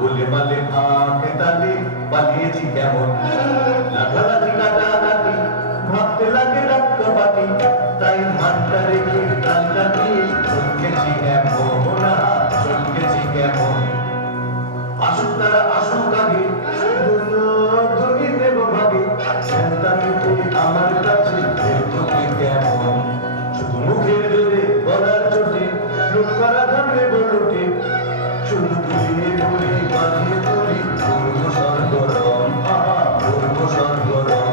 গোলেমালে ফাঁক তালে পালিয়েছি কেমন, লাঠালাঠি কাটাকাটি ভাবতে লাগে রক্তপাতি, তাই মাঠটা রেখে কান্না দিয়ে চলকেছি কেমন, চলকেছি কেমন। আসুক তারা আসুক আগে, ধনী দেব ভাগে, চিন্তামিতে আমার কাছে তোকে কেমন। শুধু মুখের জোরে গলার চোটে লুট করা থাকলে বলুটে, শুধু তুলিয়ে তুলি বাঁধিয়ে তুলি করবো সরগরম, করবো সরগরম।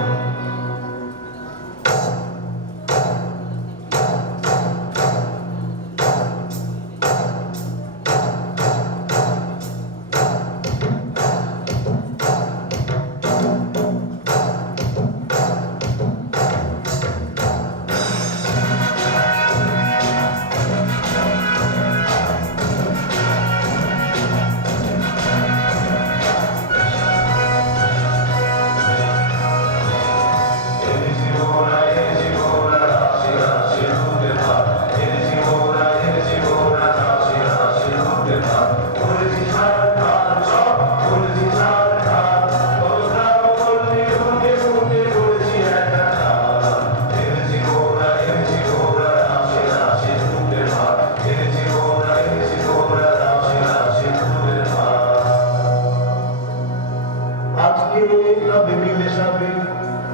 আজকে তবে মিলে সবে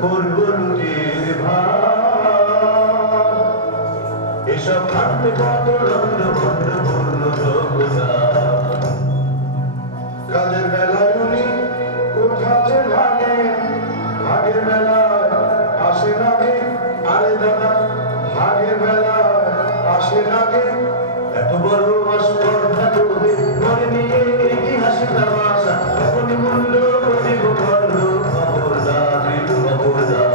করবো লুটের ভার, এসব খাটতে কত রন্ড ভন্ড পূর্ণ যোগ্যতা। কাজের বেলায় উনি কোথা যে ভাগে, ভাগের বেলায় আসে নাগে, আরে দাদা ভাগের বেলায় আসে নাগে। এত বড় আস্পর্ধা তোদের মনে নিয়ে ইতিহাসে তামাশা, এখনই মূল্য প্রতিভ করল খবরদার, খবরদার।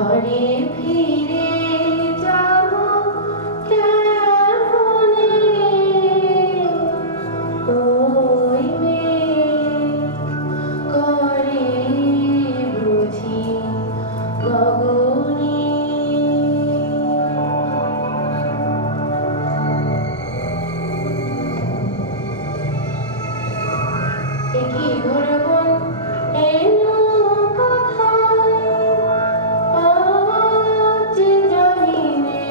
ঘরে ফিরে যাব কেমনে ওই মেঘ করে বুঝি গগনে একই ঘরবন এলো কোথায় আজ জানিনে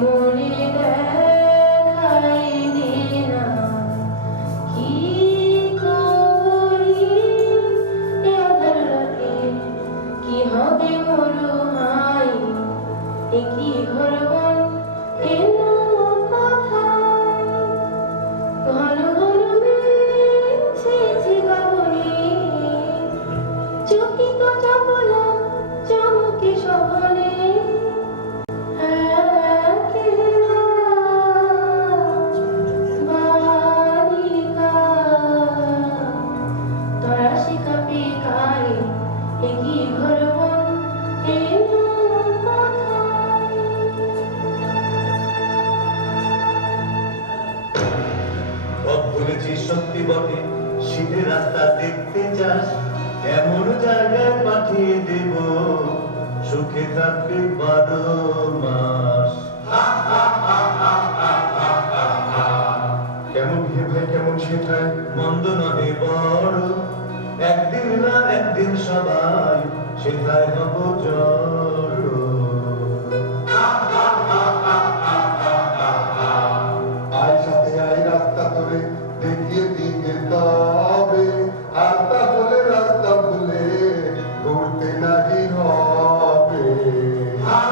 মরে দেখাই দে না কি করি এ আঁধার রাতে কি হবে মোর হাই একই ঘরবন এলো কোথায় ঘন ঘন মেছেছে গগনে চকিত চপলা চমকে শোভনে একেলা বালিকা তারা শিখাবে গায়ে একই ঘরবন এলো কোথায় সব ভুলেছি সত্যি বটে শীতের রাস্তা দেখতে চাস এমন জায়গায় পাঠিয়ে দেব সুখে থাকবে 12 মাস কেমন হে ভাই কেমন সেটাই মন্দ নহে বড় একদিন না একদিন সবাই সেটাই হব জড় আয় সাথে আয় রাস্তা ধরে দেখিয়ে দিকে তবে আর তাহলে রাস্তা ভুলে ঘুরতে নাহি হবে আর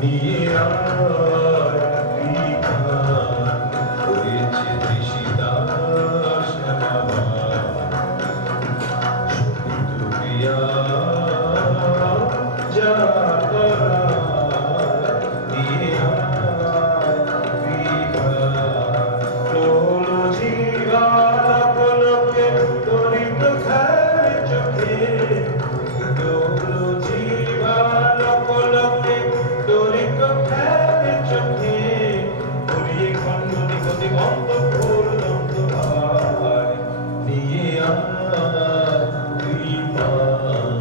নিয়ে আয় বিধান করেছে তৃষিতার শ্যামা সমুদ্র প্রিয়া যা করার নিয়ে আয় বিধান তোলো জীবালোকে তরিত খেলে চোখে তোলো জীবালোকে তরিত খেলে চোখে ঘুরিয়ে খণ্ড নিগতি বন্ধ ঘোর দ্বন্দ্ব ভাই নিয়ে আয় বিধান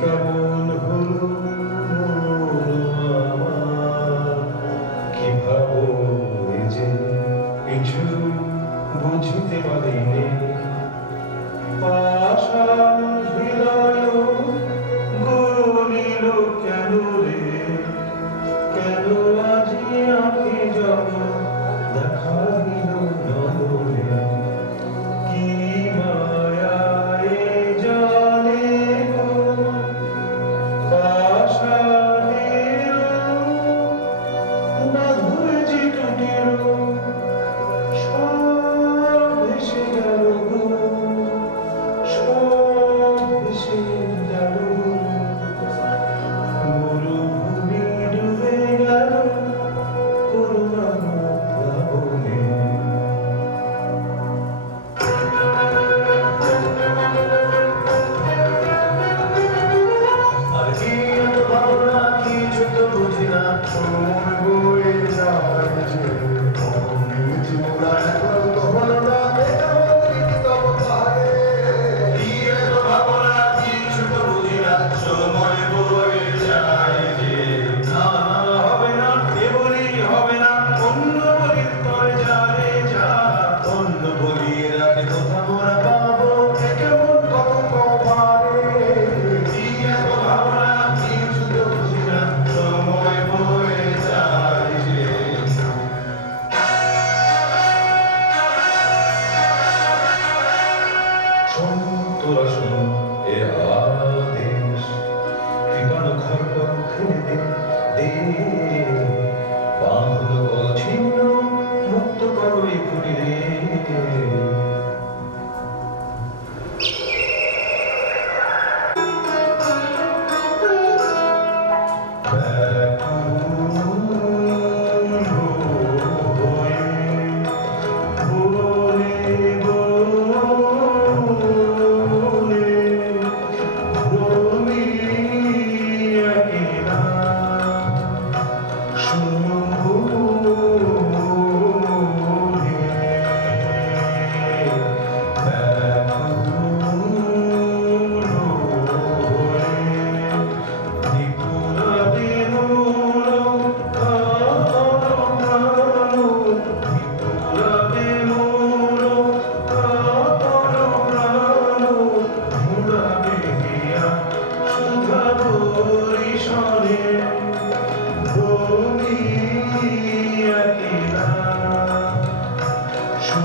কেমন হলো আমার কি ভাবো এ যে কিছু বুঝিতে পারিনি পাষাণ হৃদয় গলিল কেন রে কেন আজি আঁখি জল দেখাইল নদরে কি মায়ায় জানে গো তোরা শোন এ আদেশ কৃপাণ খড় খেলে দে বাঁধল কল ছিন্ন মুক্ত করো এক্ষুনি রে ছাড়বো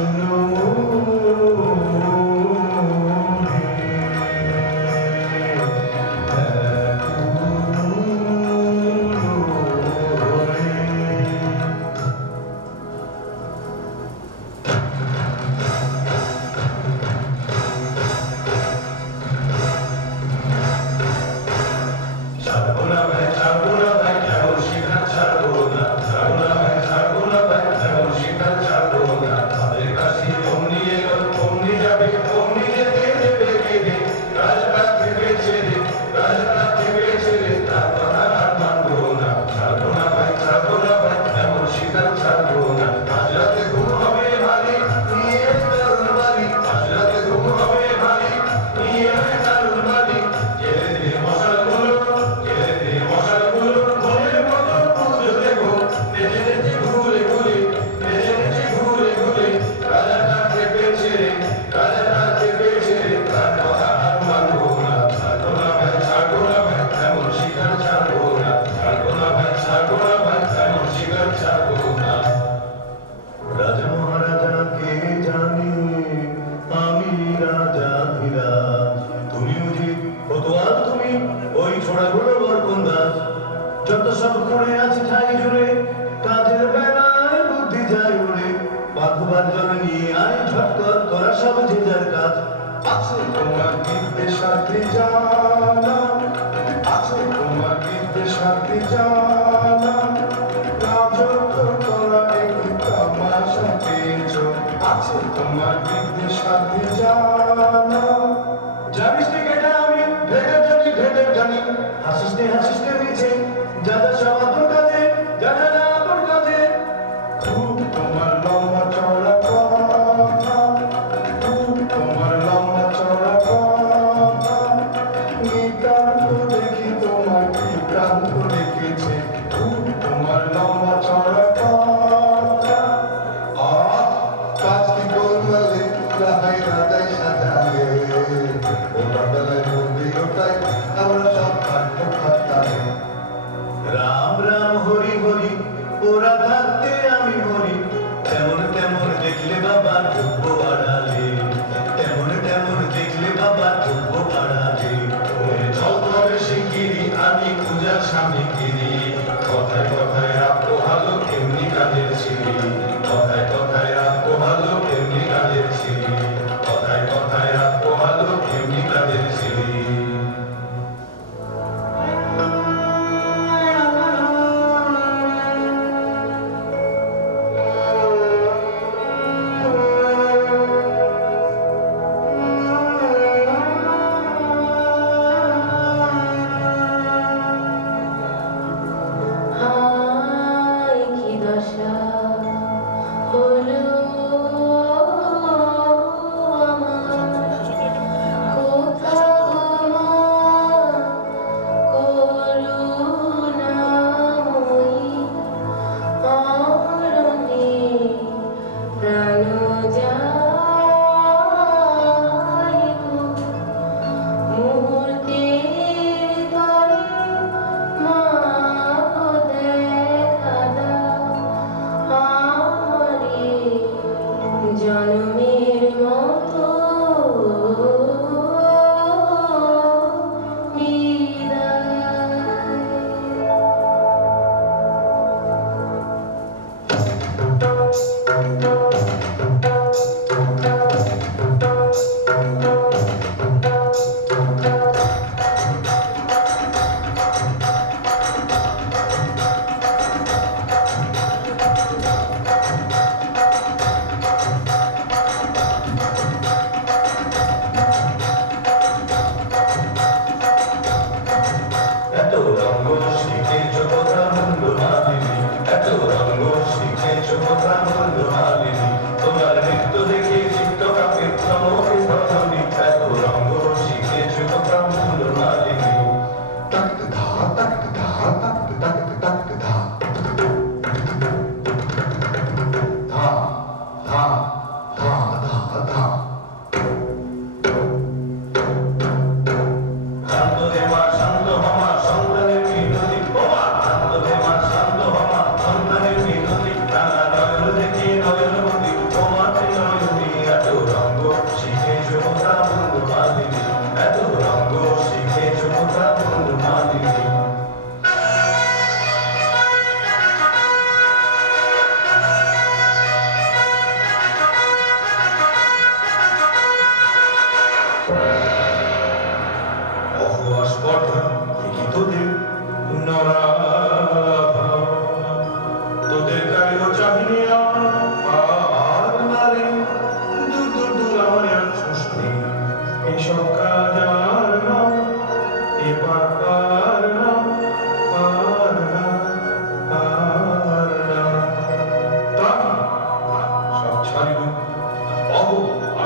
না ভাই, ছাড়বো না ভাই, এমন শিকার ছাড়বো না। ছাড়বো না ভাই, ছাড়বো না ভাই, এমন শিকার ছাড়বো না। তাদের কাছে অমনি এলো, অমনি যাবে, অমনি যেতে দেবে কেঁদে। রাজপথে বেঁচে রে, রাজপথে বেঁচে রে, তার কথা আর মানবো না। ছাড়বো না ভাই, ছাড়বো না ভাই, এমন শিকার ছাড়বো না। আজ রাতে ঘুম হবে ভারী, নিয়ে দারুণ বাড়ি। আজ রাতে ঘুম হবে ভারী, নিয়ে দারুণ বাড়ি। জেলে দিয়ে মশালগুলো, জেলে দিয়ে মশালগুলো, মনের মতো পুজো দেবো। নেচে নেচে ঘুরে ঘুরে, নেচে নেচে ঘুরে ঘুরে। রাজাটাকে পেয়েছে রে, রাজাটাকে পেয়েছে রে, তার কথা আর মানবো না। ছাড়বো না ভাই, ছাড়বো না ভাই, এমন শিকার ছাড়বো না। ছাড়বো না ভাই, ছাড়বো না ভাই, এমন শিকার ছাড়বো না। রাজা মহারাজা কে জানে, আমি রাজা ধীরাজ। তুমি উজির কোতোয়াল, তুমি ওই ছোড়াগুলো বরকন দাস। যত সব করে আছে ঠাই জুড়ে, কাজের বেলায় বুদ্ধি যায় উড়ে। বাঁধবার জল নিয়ে আয় ঝটকর করা সব যে যার কাজ। আছে তোমার বিদ্যে সাথে জানা, আছে তোমার বিদ্যে সাথে জানা। রাজত্ব করা একটি তামাশা পেয়েছো, আছে তোমার বিদ্যে সাথে জানা। জানিস তুই কেটা আমি ঢেকে জানি, ঢেকে জানি। হাসিস নে মিছে, যা যা সব আপন কাজে, যা যা না আপন কাজে। তোমার লম্বা চওড়া কথা, তোমার লম্বা চওড়া কথা। নিতান্ত দেখি তোমার নিতান্ত রেখেছে, তোমার লম্বা চওড়া কথা। কাজ কি করলে রাহাই রাজাই সাজালে, ওটা বেলায় বন্দি ওটাই আমরা সব থাকবো খাতায়। রাম রাম হরি হরি, ওরা থাকতে আমি মরি। তেমন তেমন দেখলে বাবা ঢুকব আড়ালে, তেমন তেমন দেখলে বাবা ঢুকব আড়ালে। ওরে চল তবে শিগগিরি, আমি পূজার সামনে গিরি। কথায় কথায় রাখবো ভালো, কেমনি কাজের ছিলি। কথায় কথায় রাখবো ভালো, কেমনি কাজের ছিলি। কথায় কথায় রাখবো ভালো, কেমনি কাজের ছিলি। হায় কি দশা হলো আমার, কোথা গোমা করুণাময়ী। অরণে প্রাণ যায় গো, মুহূর্তের তরে মা গো দেখা দাও আমারে। জনমের মতো এত রঙ্গ শিখেছো কথা মন্দ মালিনী, এত রঙ্গ শিখেছো কথা মন্দ মালিনী। তোমার নৃত্য দেখে চিত্ত কাপে চমকে প্রথমে। এত রঙ্গ শিখেছো কথা মন্দ মালিনী। তাকতে ধা, তাকতে ধা, তাকতে তাকতে তাকতে ধা। ধা, ধা, ধা, ধা, ধা। শান্ত হে মা, শান্ত হমা, সন্তানের মিনতি। ও মা, শান্ত হে মা, শান্ত হমা, সন্তানের মিনতি। রাঙা নয়ন দেখে নয়নমতি, ও মা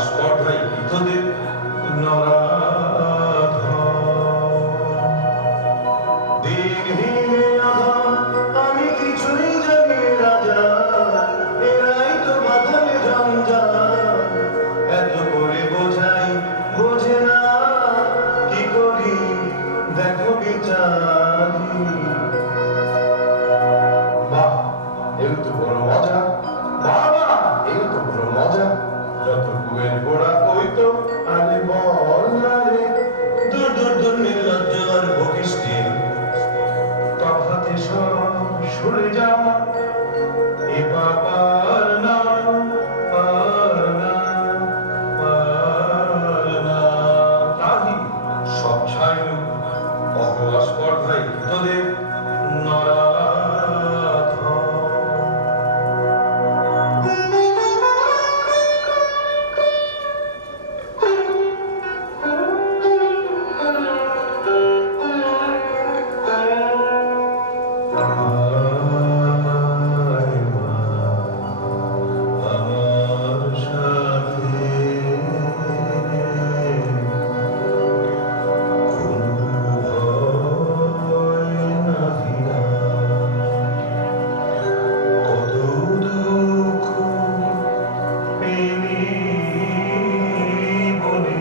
স্পর্ধায় তোদের দিনহীনে আধাম, আমি কিছুই জানি রাজা, এরাই তো বাঁধালে জঞ্জাল, এত করে বোঝাই বোঝে না, কি করি দেখো বিচারি। বাহ, এই তো বড় মজা, বাবা এই তো বড় মজা, যত কুয়ের গোড়া ওই তো আরে বল না রে, দূর দূর দূর নির্লজ্জ আর বকিষ্টি, তফাতে সব সরে যা, এ পার না পার না পার না, তাহি সব ছাইলু অহয়া স্পর্ধায় তোদের নরাধম। আমার সাথে কোনো ভয় নাহি না, কত দুঃখ পেলি বলে,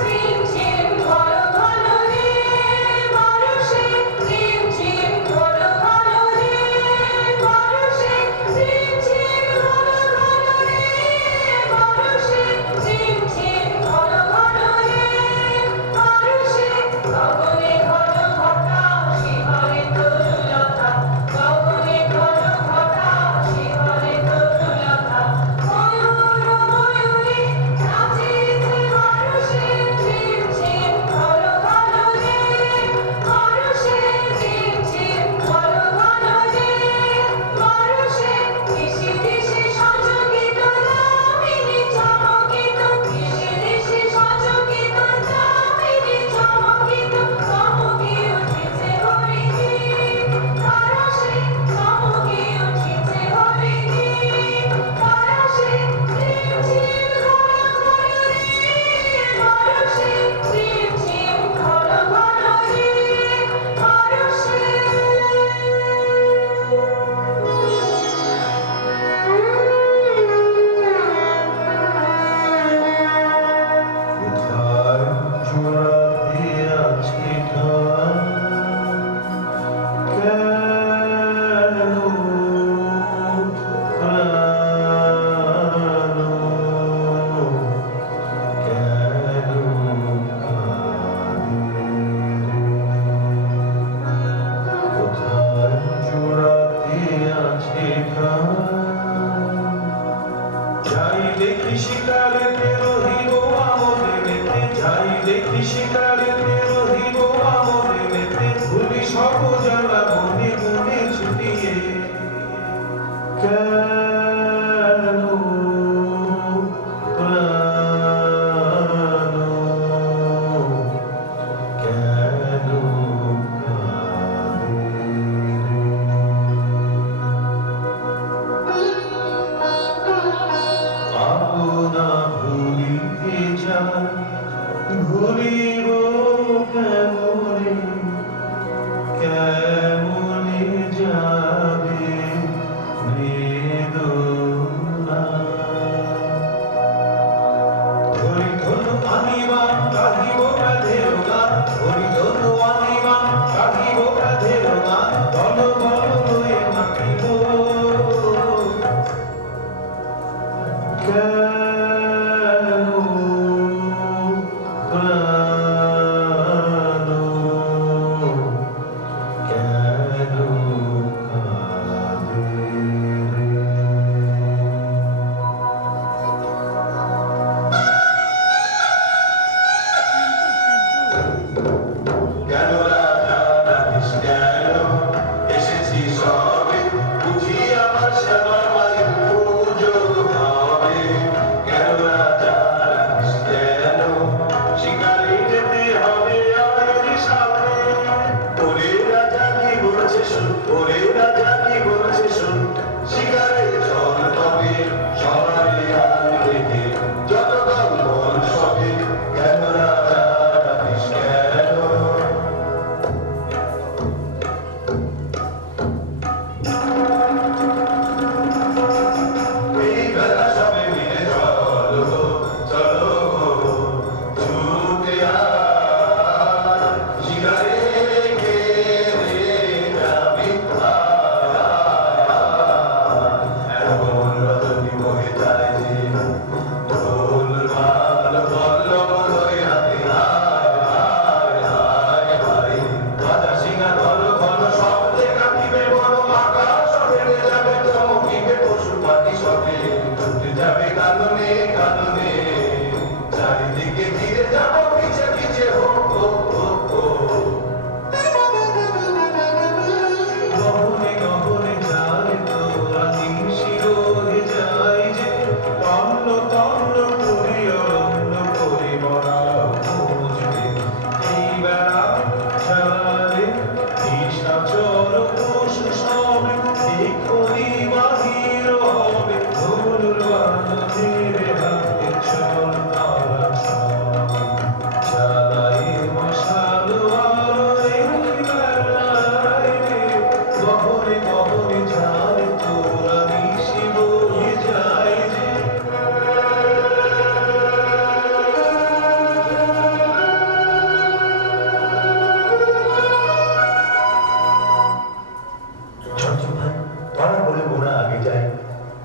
ঝিম ঝিম ঘন ঘন রে বর্ষে, ঝিম ঝিম ঘন ঘন রে বর্ষে, ঝিম ঝিম ঘন ঘন রে বর্ষে, ঝিম ঝিম ঘন ঘন রে বর্ষে, গগনে ঘন ঘটা শিহরে তরুলতা, গগনে ঘন ঘটা শিহরে তরুলতা, ময়ূর ময়ূরী নাচিছে বর্ষে, ঝিম ঝিম ঘন ঘন রে বর্ষে, ঝিম ঝিম ঘন ঘন রে বর্ষে, দিশি দিশি সঞ্চকিত দামিনী চমকিত, দিশি দিশি সঞ্চকিত দামিনী চমকিত, চমকি উঠিছে হরিণী পরশে, চমকি উঠিছে হরিণী পরশে, ঝিম ঝিম ঘন ঘন রে বর্ষে, ঝিম ঝিম ঘন ঘন রে বর্ষে। কোথায় জোড়া দিয়াছি ঠাই, কেন প্রাণ কেন কাঁদে রে, কোথায় জোড়া দিয়াছি ঠাই, যাই দেখি শিকারেতে রহিব আমরে মেতে, যাই দেখি শিকারেতে রহিব আমরে মেতে, ভুলি সব জ্বালা বনে বনে ছুটিয়ে, কেন প্রাণ কেন কাঁদে রে, আপনা ভুলিতে যাই, ভুলিব কেমনে, কেমনে যাবে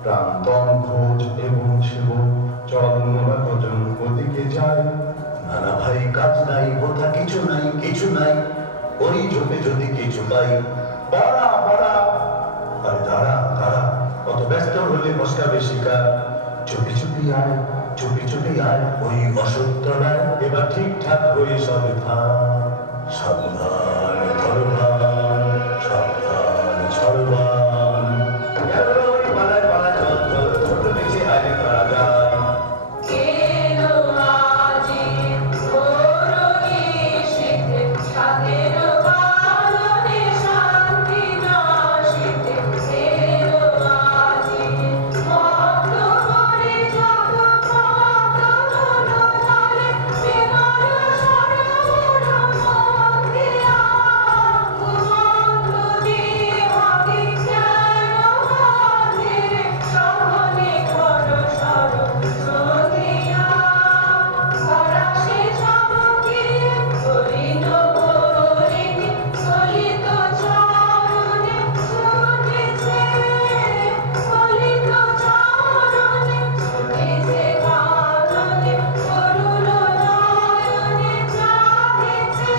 প্রাণপণ খোঁজ এবং সেবন চল মোরা কজন ওদিকে যায়। নানা ভাই কাজ নাই কোথা কিছু নাই কিছু নাই ওই ঝোপে যদি কিছু পাই। দাঁড়া দাঁড়া, আর দাঁড়া দাঁড়া কত ব্যস্ত হলে বসকাবে শিকার। চুপি চুপি আয় চুপি চুপি আয় ওই অসত্যরায় এবার ঠিকঠাক হয়ে সবে থাক। সাবধান ধরবান সাবধান ছড়বান গেল ওই পালায় পালায় চল চল ছোট নিচে আয় করা যায়। এলো আজি করুণী শীতে সাধের পালনে শান্তি নাশিতে। এলো আজি মগ্ন করে যত ভক্ত জলে বিমল সরোবর মন্দিরা। ঘুমন্ত বিহারী কেন মন্দিরে সহনে ঘন সর সন্ধিয়া। ফরাসি চমকিয়ে করিল পরিণী চলিত চরণে ছুটেছে। চলিত চরণে ছুটেছে কাননে করুণ নয়নে চাহিছে।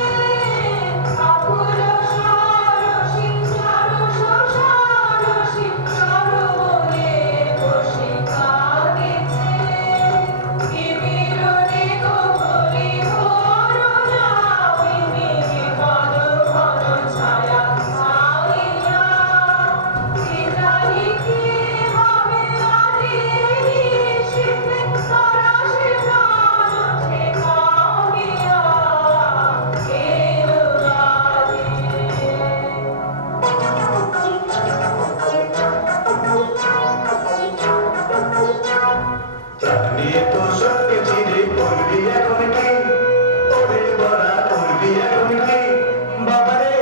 আকুল সরসী সরস সরসী সরোবরে বসে কাঁদিছে। বিবিরনে গহরি করুণা বিনি পদ ঘন ছায়া ছাইয়া। কি জানি কি হবে আজি শীতে সরসী প্রাণ ওঠে কাঁদিয়া। এলো আজি প্রাণ নিয়ে তো সবকে চিনে করবি এখন কি ওরে বড়া করবি এখন কি। বাবারে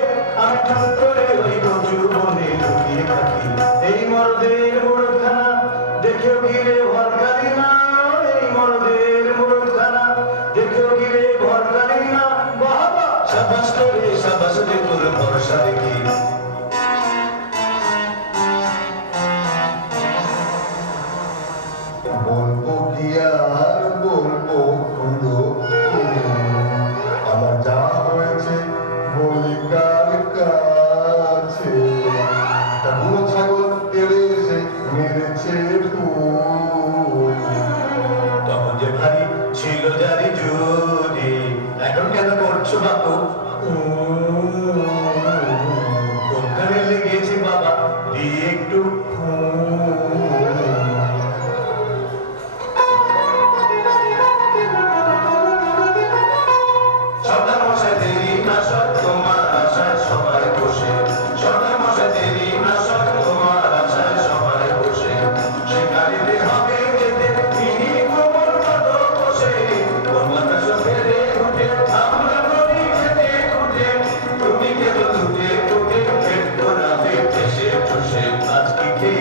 আমি ঠক করে ওই কচু বনে লুকিয়ে থাকি। এই মরদের মুড়খানা দেখেও গিরে ভরকারি না। এই মরদের মুড়খানা দেখেও গিরে ভরকারি না। বাবা সাবাস রে তোর ভরসা দেখি। বলবো কি আর বলবো খুলো, আমার যা হয়েছে বলি কার কাছে। তা বুড়ো ছাগল তেড়ে এসে মেরেছে ফুল। তখন যে ভারী ছিল জারি জুড়ি এখন কেন করছো বাপু। কোনখানে লেগেছে বাবা দিয়ে একটু সর্দার মশাই দেরি না সব তোমার আশায় সবাই বসে। সর্দার মশাই দেরি না সব তোমার আশায় সবাই বসে। শিকারিতে হবে যেতে তিনি কোমর কত বসে। কোন বাতাস ফেলে উঠে আমরা নদী খেতে উঠে। তুমি কেন দুটে উঠে পেট করাবে ঠেসে ঠুসে। আজ কি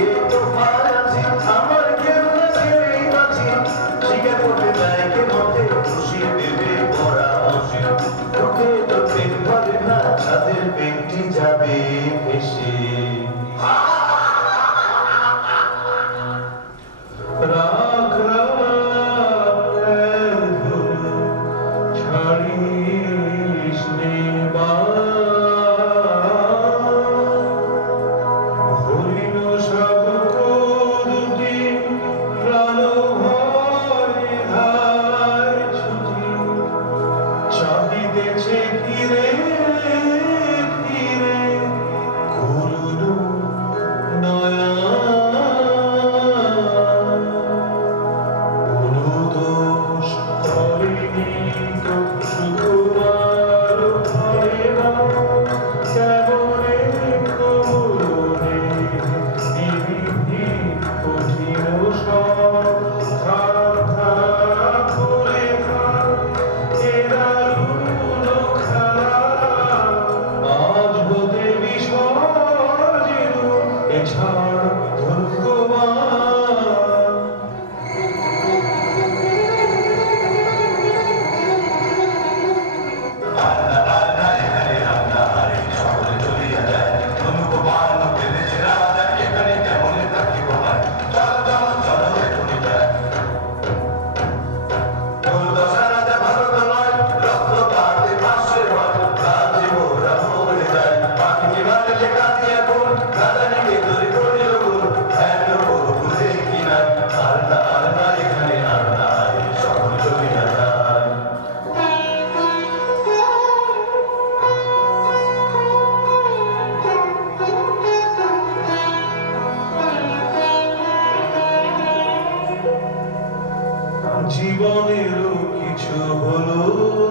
জীবনেরও কিছু হলো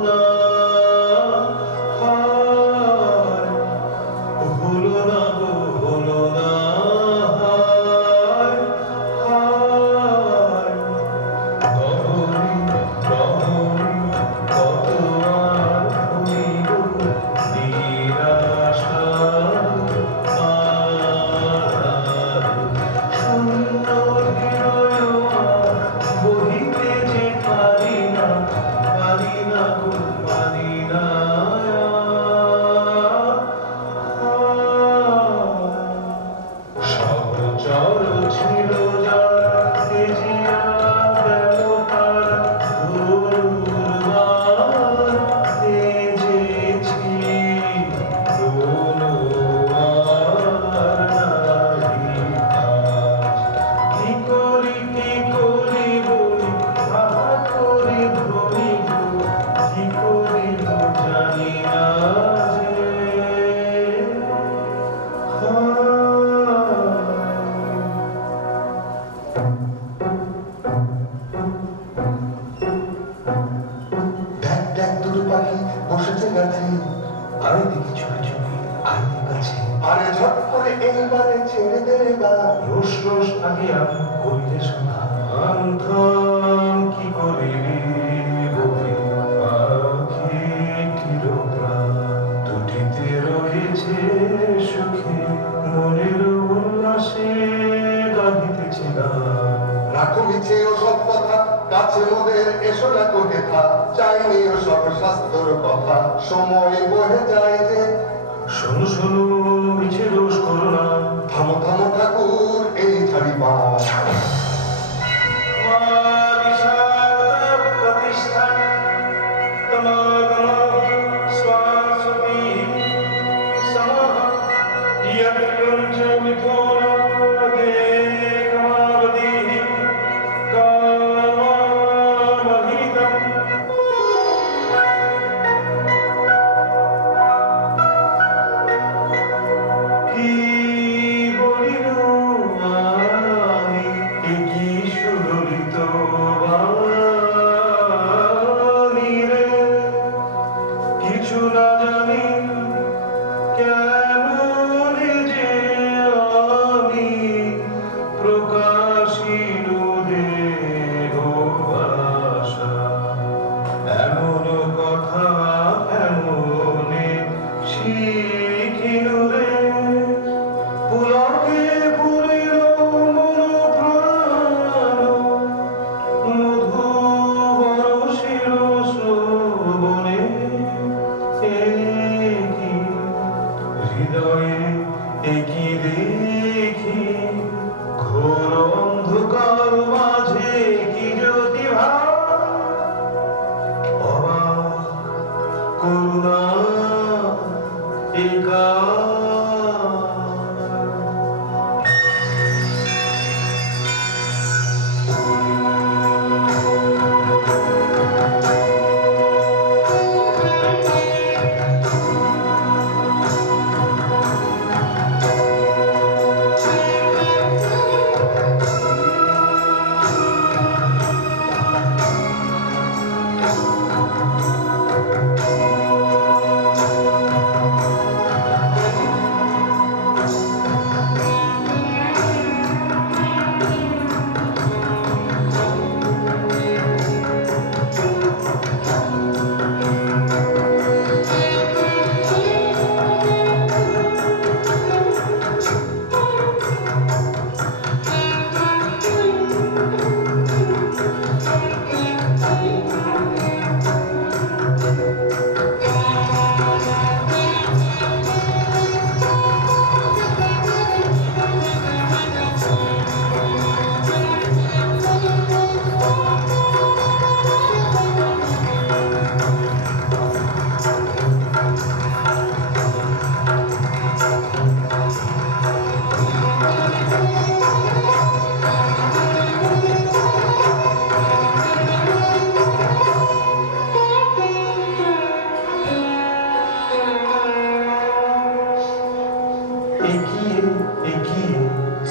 না, হায় হলো না গো, হলো না, হায় হায় রমণী রমণী কত আর হইব নিরাশা, শূন্য হৃদয় বহিতে যে পারি না, পারি না গো, পারি না। সব চর ছিল যার তেজিয়া গেল তার দুর্বার, তেজেছি কোনো আর নাহি কাজ। কি করি বলি তাহা করি ভ্রমি গো, কি করিব জানি না যে, দেখ দেখ দুটো পাখি বসেছে গাছে, আরে দেখি চুপি চুপি আইনে কাছে, আরে ঝট করে এইবারে ছেড়ে দে গা। রোষ রোষ আগে আমি করিলে শোনা, থাম কি করিবি বলি পাখিটির প্রাণ দুটিতে রয়েছে সুখে, মনের উল্লাসে গাহিতেছে গান। রাখো মিছে ও সব কথা, কাছে মোদের এসো না কো দেখা, চাইনি ও সব শাস্ত্র কথা, সময় বহে যায় যে। শোনো শোনো মিছে রোষ করো না, থামো থামো ঠাকুর এই ছাড়ি পা। কিছু না জানি কেমন যে আমি প্রকাশিল দেহ ভাষা, এমন কথা এমনে শিখিল রে, পুলকে পুরিল মন প্রাণ, মধু বরষিল শ্রবণে, একই হৃদয়ে একই দেখি, ঘোর অন্ধকার মাঝে কি জ্যোতি ভাব, অবাক করুণা একা।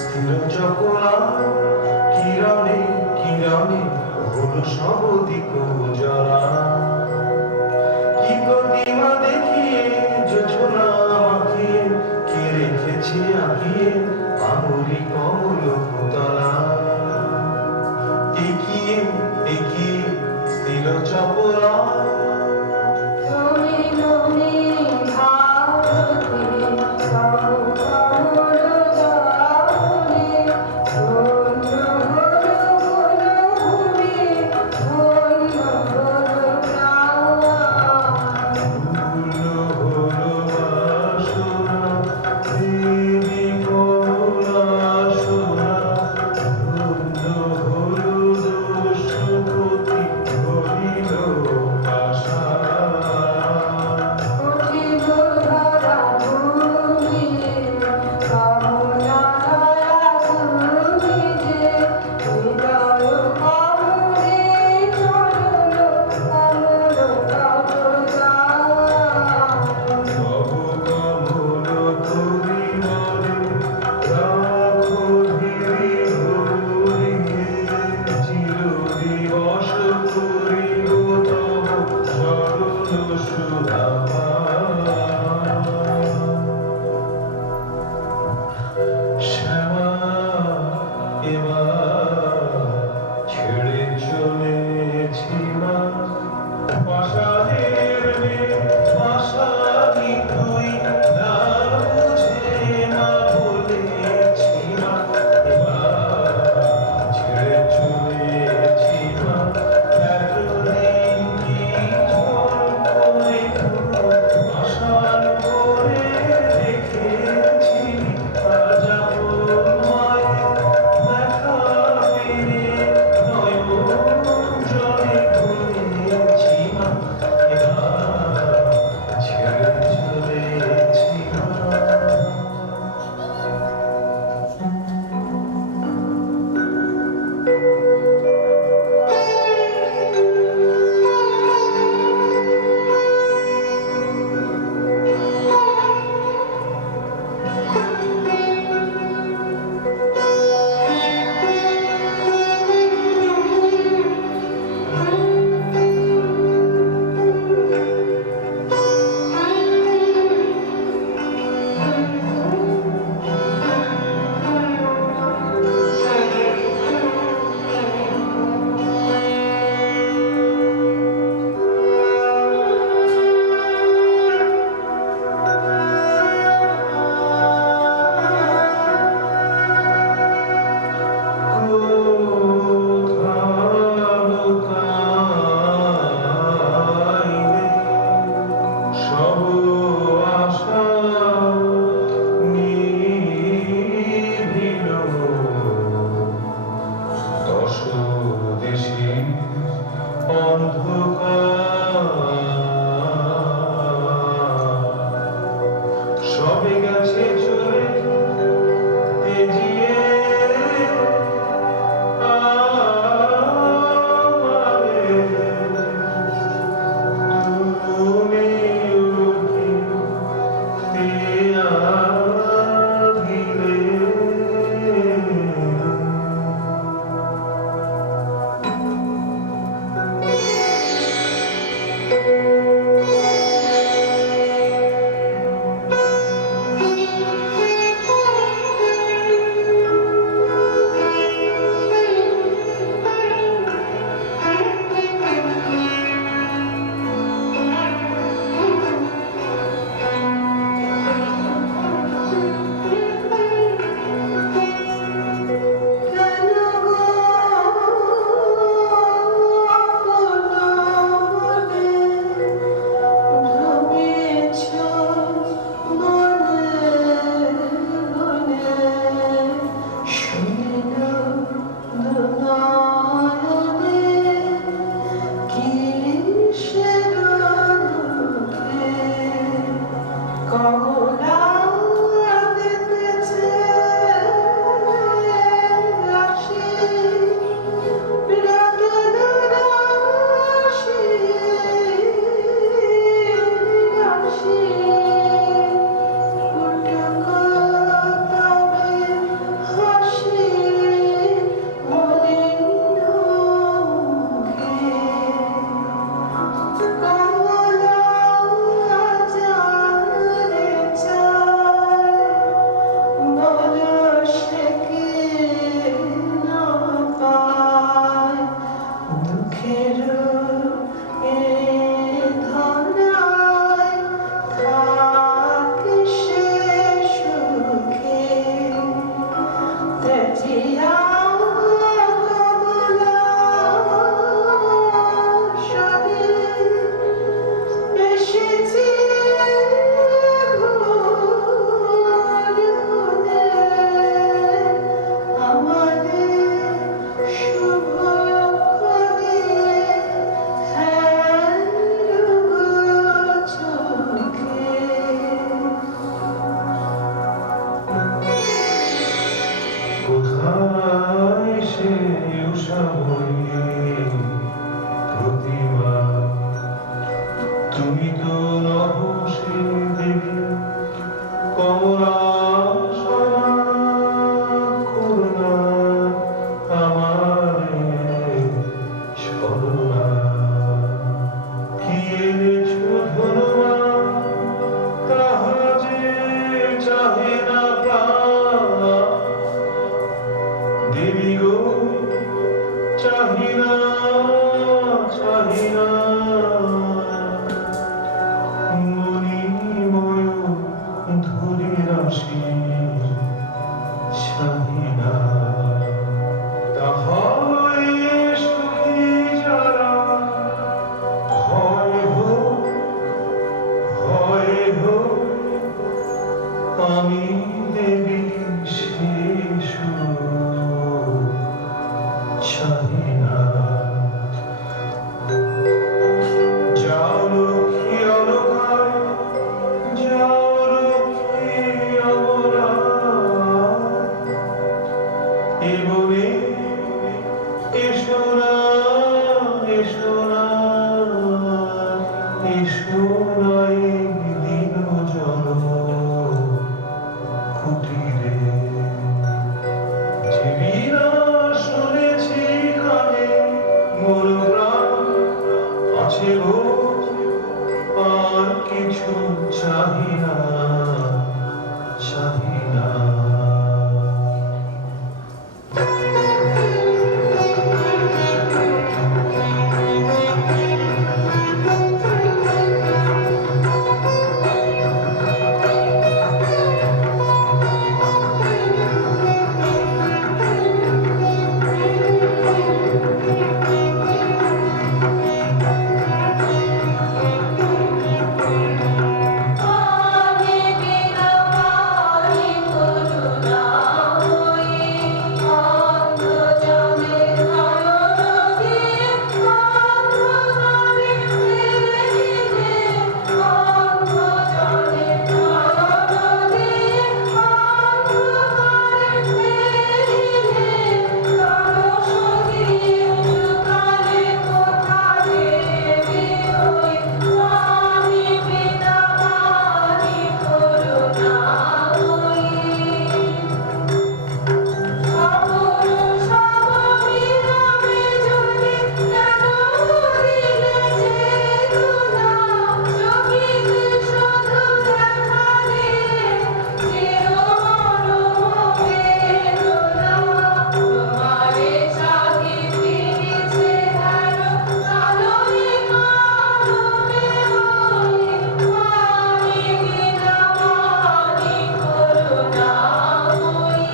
স্থির চকলা কিরণে কিরণে হলো সব কোথায় সে উষাময়ী প্রতিমা? তুমি তো নহ সে দেবী কমলা সনা, করুণা আমারে স্মরণা। কি এনেছো ধনমা, তাহা যে চাহে না প্রাণ। দেবী গো চাহি না, চাহি না, মণিময় ধরি রাশি চাহি না। তাহাই সুখী যারা, হয় হোক, হয় হোক, আমি দেবী শিশু চাহি না। যাও লক্ষ্মী অলকায়, যাও লক্ষ্মী অমরা, এ বনে এসো না, এসো না, এসো না এই দিন জন কুটিরে। যে বীণা শুনেছি কানে, মোর প্রাণ আছে গো, আর কিছু চাহি না, চাহি না। পানি বিনা পানি করুণা হই, অন্ধজনে নয়নদী অন্ধকারে ফেলিলে, অন্ধজনে নয়নদী অন্ধকারে ফেলিলে, সরস্বতী উষকালে কোথা দেবী হই। পানি বিনা পানি করুণা হই। সপুরুষ সবমিলনে যদি কেন দিলে চেতনা, চকিতে শুধু দেখা দিলে চিরমরম বেদনা। তোমারে চাহি ফিরেছে ধারো, কালোরে কালোরে হই। পানি বিনা পানি করুণা হই।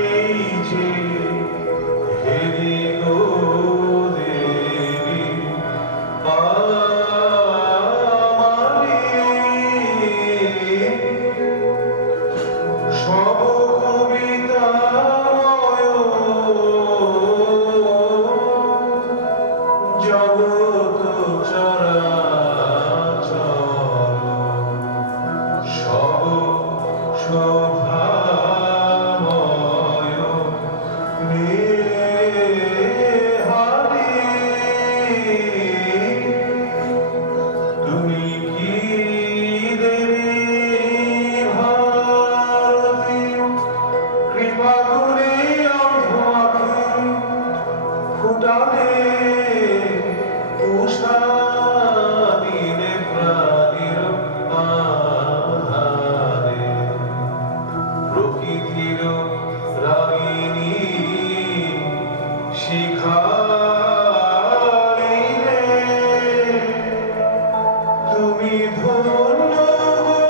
এই যে হেরি গো দেবী আমারি, সব কবিতাময় জগৎ চরাচর, সব শোভাময় নেহারি। তুমি কি দেবী ভারতী, কৃপা করে অন্ধ আঁখি ফুটালে উষা দিলে প্রাণীর আধারে। প্রকৃতির রাগিনী শিখাইলে, তুমি ধন্য গো,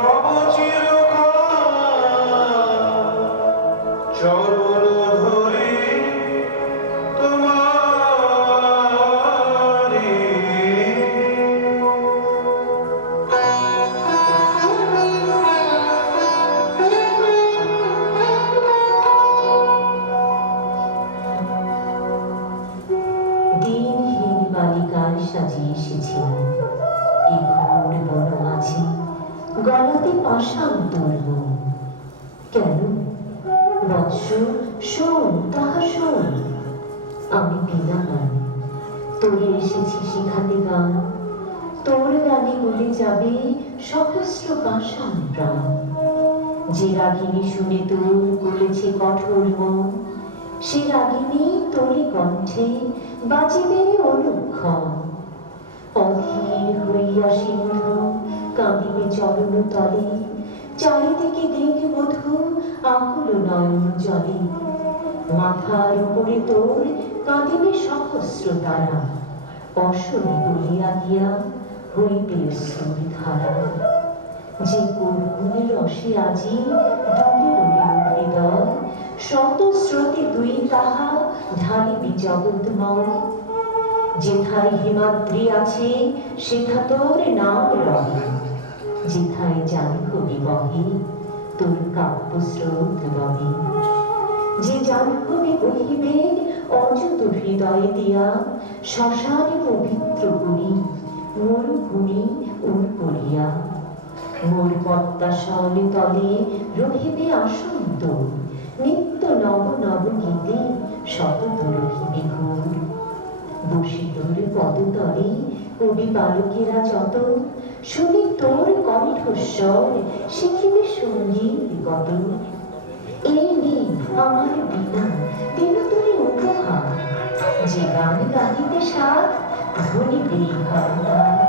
রব চিরকাল চরণ ধরি তোমারি। Thank you. শোন তাহা শোন, আমি বিনা গান তোরে এসেছি শিখাতে গান, তোর গানে গলে যাবে সহস্র পাষাণ প্রাণ। যে রাগিনী শুনে তোর গলেছে কঠোর মন, সে রাগিনী তোরে কণ্ঠে বাজিবে অনুক্ষণ। অধীর হইয়া সিন্ধু কাঁদিবে চরণ তলে, চারিদিকে দিক বধূ আকুল নয়ন জলে। মাথার উপরে তোর কাঁদিবে সহস্র তারা, অসনে বলিয়া গিয়া হইবে অশ্রুর ধারা। যে করুণের রসে আজি ডুবে রইল হৃদয়, শত স্রোতে তুই তাহা ঢালিবি জগৎময়। যেথায় হিমাদ্রি আছে সেথা তোর নাম রহে, যেথায় জাহ্নবী বহে তোর কাব্য স্রোত বহে। যে জাহ্নবী বহিবে অযুত হৃদয় দিয়া, শ্মশানে পবিত্র করি মরুভূমি উর্বরিয়া। মোর পদ্মাসন তলে রহিবে আসন্ত, নিত্য নব নব গীতে সতত রহিবে ঘোর। বসে তোর পদতলে কবি বালকেরা যত, শুনি তোর কণ্ঠস্বর শিখিবে সঙ্গীত কত। এই নে আমার বীণা দিল তোরে উপহার, যে গান গাহিতে সাথ ধ্বনিবে ভাবনা।